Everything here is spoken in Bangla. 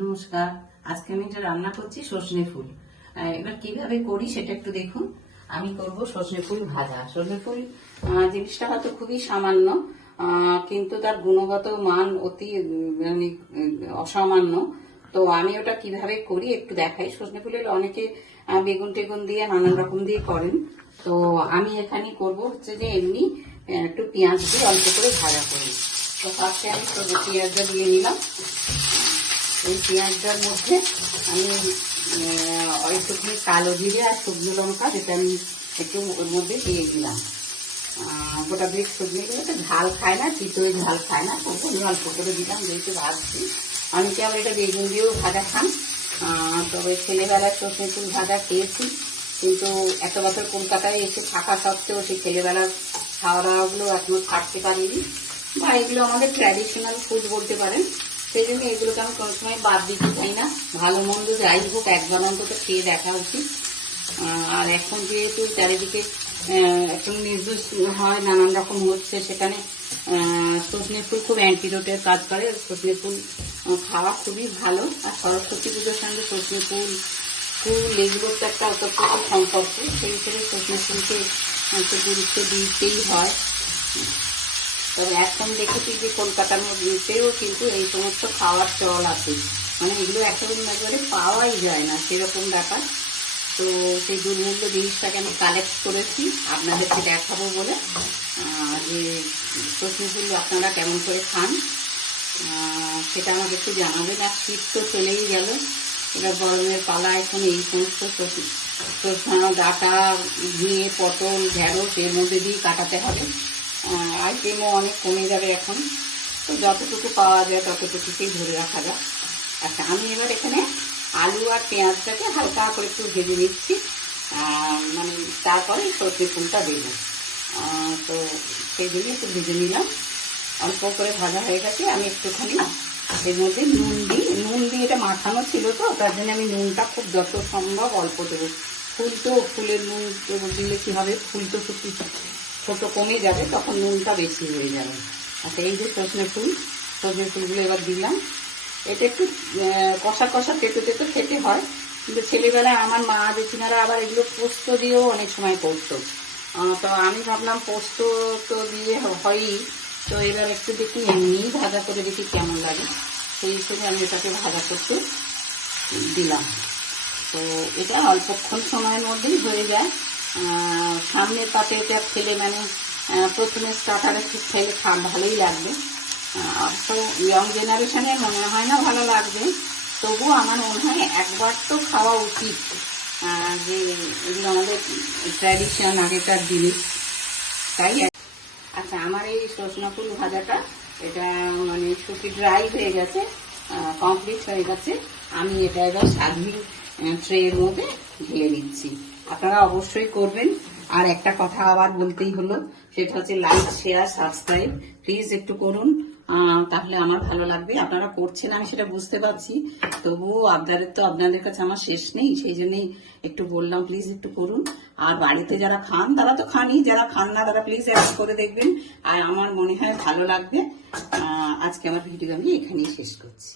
নমস্কার। আজকে আমি এটা রান্না করছি সজনে ফুল। এবার কীভাবে করি সেটা একটু দেখুন। আমি করব সজনে ফুল ভাজা। সজনে ফুল জিনিসটা হয়তো খুবই সামান্য কিন্তু তার গুণগত মান অতি মানে অসামান্য। তো আমি ওটা কীভাবে করি একটু দেখাই। সজনে ফুলের অনেকে বেগুন টেগুন দিয়ে নানান রকম দিয়ে করেন। তো আমি এখানে করব হচ্ছে যে এমনি একটু পেঁয়াজ দিয়ে অল্প করে ভাজা করি তো ফার্স্টে আমি পেঁয়াজটা দিয়ে নিলাম। এই পেঁয়াজটার মধ্যে আমি একটুখানি কালো জিরে আর সবজি লঙ্কা, যেটা আমি একটু ওর মধ্যে দিয়ে দিলাম। গোটা বেশ সবজিগুলো তো ঝাল খায় না, চিতই ঝাল খায় না তবু আমি অল্প করে দিলাম, যেহেতু ভাজছি। অনেকে আবার এটা বেগুন দিয়েও ভাজা খান তবে ছেলেবেলায় সর্ষে ফুল ভাজা খেয়েছি, কিন্তু এত বছর কলকাতায় এসে থাকা সত্ত্বেও সেই ছেলেবেলার খাওয়া দাওয়াগুলো এখনও ছাড়তে পারিনি। বা এগুলো আমাদের ট্র্যাডিশনাল ফুড বলতে পারেন। সেই জন্য এগুলোকে আমি কোনো সময় বাদ দিতে চাই না। ভালো মন্দ যাই হোক, একবার অন্তত খেয়ে দেখা উচিত। আর এখন যেহেতু চারিদিকে এখন নির্দেশ হয়, নানান রকম হচ্ছে, সেখানে সজনে ফুল খুব অ্যান্টিডোটের কাজ করে। সজনে ফুল খাওয়া খুবই ভালো। আর সরস্বতী পুজোর সঙ্গে সজনে ফুল ফুল এগুলোর তো একটা অতপ্রত সম্পর্ক। সেই হিসেবে সজনে ফুলকে গুরুত্ব দিতেই হয়। তবে এখন দেখেছি যে কলকাতার মধ্যেও কিন্তু এই সমস্ত খাওয়ার চল আছে। মানে এগুলো এখন একেবারে পাওয়াই যায় না, সেরকম ব্যাপার। তো সেই দুর্মূল্য জিনিসটাকে আমি কালেক্ট করেছি, আপনাদেরকে দেখাবো বলে। যে প্রশ্নগুলো আপনারা কেমন করে খান। সেটা আমাকে একটু জানাবেন। আর শীত তো চলেই গেল। এবার গরমের পালা, এখন এই সমস্ত সজনা ডাটা ঝিঙে পটল, ঢেঁড়স এর মধ্যে দিয়ে কাটাতে হবে। আইটেমও অনেক কমে যাবে এখন। তো যতটুকু পাওয়া যায় ততটুকুকেই ধরে রাখা যায় আচ্ছা আমি এবার এখানে আলু আর পেঁয়াজটাকে হালকা করে একটু ভেজে নিচ্ছি। মানে তারপরে সর্ষে ফুলটা দেবো। তো সেই জন্য একটু ভেজে নিলাম। অল্প করে ভাজা হয়ে গেছে। আমি একটুখানি এর মধ্যে নুন দিই। নুন দিয়ে এটা মাখানো ছিল তো, তার জন্য আমি নুনটা খুব যত সম্ভব অল্প দেবো। ফুল তো ফুলের নুন দিলে কি হবে? ফুল তো শুকি ছোট কমে যাবে, তখন নুনটা বেশি হয়ে যাবে। আচ্ছা এই যে সজনে ফুল, সজনে ফুলগুলো এবার দিলাম। এটা একটু কষা কষা, তেতো তেতো খেতে হয়। কিন্তু ছেলেবেলায় আমার মা, জেঠিমারা আবার এগুলো পোস্ত দিয়েও অনেক সময় করতো। তো আমি ভাবলাম পোস্ত তো দিয়ে হয়ই। তো এবার একটু দেখি, এমনিই ভাজা করে দেখি কেমন লাগে। সেই হিসেবে আমি এটাকে ভাজা করতে দিলাম। তো এটা অল্পক্ষণ সময়ের মধ্যেই হয়ে যায়। সামনের পাতে এটা খেলে মানে প্রথমে স্টার্টার খা, ভালোই লাগবে। তো ইয়ং জেনারেশনে মনে হয় না ভালো লাগবে। তবুও আমার মনে হয় একবার তো খাওয়া উচিত। যে এগুলো আমাদের ট্র্যাডিশন আগেকার জিনিস। তাই আচ্ছা আমার এই সজনা ফুল ভাজাটা, এটা মানে শুকি ড্রাই হয়ে গেছে কমপ্লিট হয়ে গেছে। আমি এটা এবার স্বাধীন ট্রের মধ্যে ঢেলে নিচ্ছি। আপনারা অবশ্যই করবেন। আর একটা কথা আবার বলতেই হলো, সেটা হচ্ছে লাইক শেয়ার সাবস্ক্রাইব প্লিজ একটু করুন। তাহলে আমার ভালো লাগবে। আপনারা করছেন, আমি সেটা বুঝতে পারছি। তবুও আপনাদের তো আপনাদের কাছে আমার শেষ নেই, সেই জন্যই একটু বললাম প্লিজ একটু করুন। আর বাড়িতে যারা খান, তারা তো খানই। যারা খান না, তারা প্লিজ অ্যাড করে দেখবেন। আর আমার মনে হয় ভালো লাগবে। আজকে আমার ভিডিও আমি এখানেই শেষ করছি।